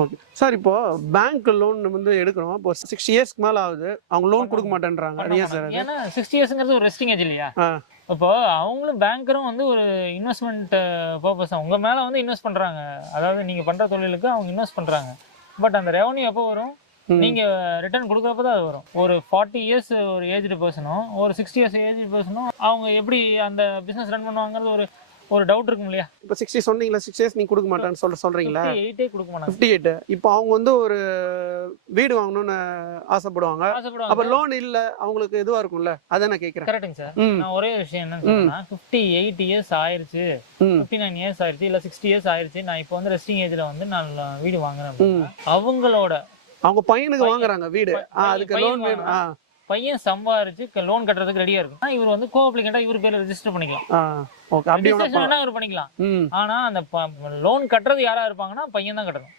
Okay sir. இப்போ bank loan வந்து எடுக்கணும், இப்போ 60 இயர்ஸ்க்கு மேல ஆகுது, அவங்க லோன் கொடுக்க மாட்டேன்றாங்க. அது ஏன் சார்? ஏன்னா 60 இயர்ஸ்ங்கிறது ஒரு ரெஸ்டிங் ஏஜ் இல்லையா? இப்போ அவங்களும் பேங்கரும் வந்து ஒரு இன்வெஸ்ட்மெண்ட் பர்பஸ் தான் உங்க மேல வந்து இன்வெஸ்ட் பண்றாங்க. அதாவது நீங்க பண்ற தொழிலுக்கு அவங்க இன்வெஸ்ட் பண்றாங்க. பட் அந்த ரெவன்யூ எப்போ வரும்? நீங்க ரிட்டர்ன் கொடுக்கறப்ப தான் அது வரும். ஒரு 40 இயர்ஸ் ஒரு ஏஜ்டு பர்சனும் ஒரு 60 இயர்ஸ் ஏஜ்டு பர்சனும் அவங்க எப்படி அந்த பிசினஸ் ரன் பண்ணுவாங்கிறது ஒரு டவுட் இருக்கும் இல்லையா? இப்போ 60 சொன்னீங்களா, 6 இயர்ஸ் நீங்க கொடுக்க மாட்டேன்னு சொல்றீங்களா? 58 கொடுக்க மாட்டாங்க. 58. இப்போ அவங்க வந்து ஒரு வீடு வாங்கணும்னு ஆசைப்படுவாங்க. அப்ப லோன் இல்ல, அவங்களுக்கு இதுவா இருக்கும்ல, அத நான் கேக்குறேன். கரெக்ட்டுங்க சார். நான் ஒரே விஷயம் என்னன்னு சொன்னா 58 இயர்ஸ் ஆயிருச்சு, 59 இயர்ஸ் ஆயிருச்சு, இல்ல 60 இயர்ஸ் ஆயிருச்சு, நான் இப்போ வந்து ரெஸ்டிங் ஏஜ்ல வந்து நான் வீடு வாங்குறேன் அப்படின்னா அவங்களோட அவங்க பையனுக்கு வாங்குறாங்க வீடு, அதுக்கு லோன் வேணும். பையன் சம்பாரிச்சு லோன் கட்டுறதுக்கு ரெடியா இருக்கு, இவர் வந்து கோ அப்ளிகண்டா இவர் பேர்ல ரெஜிஸ்டர் பண்ணிக்கலாம். ஓகே, அப்படி வேணா இவர் பண்ணிக்கலாம். ஆனா அந்த லோன் கட்டுறது யாரா இருப்பாங்கன்னா பையன் தான் கட்டணும்.